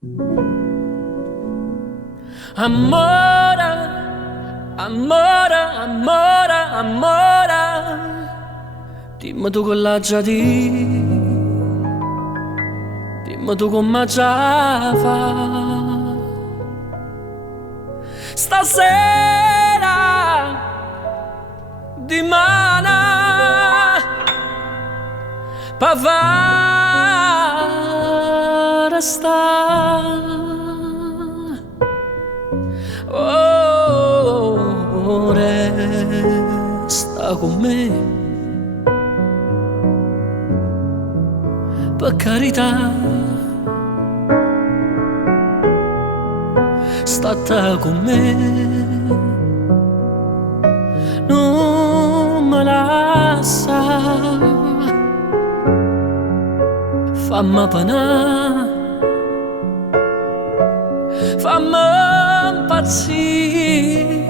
Amore, amore, amore, amore, dimmi tu con la già dimmi tu come già fa. Stasera di mana pa fare sta. Oh, resta con me, per carità, stata con me, non me lascia, fammi penare, fammi impazzire,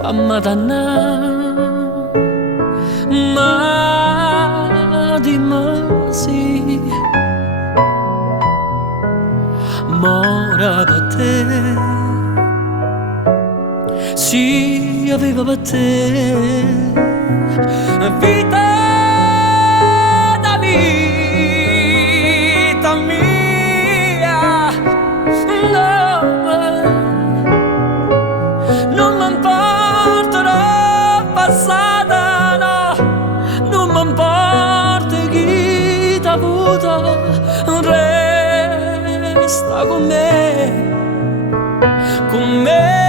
fammi dannare, ma dimmi sì. Mora per te, sì, aveva per te, vita da vita mia, no, non mi importa passata, no, non mi importa chi t'ha avuto, resta con me, con me.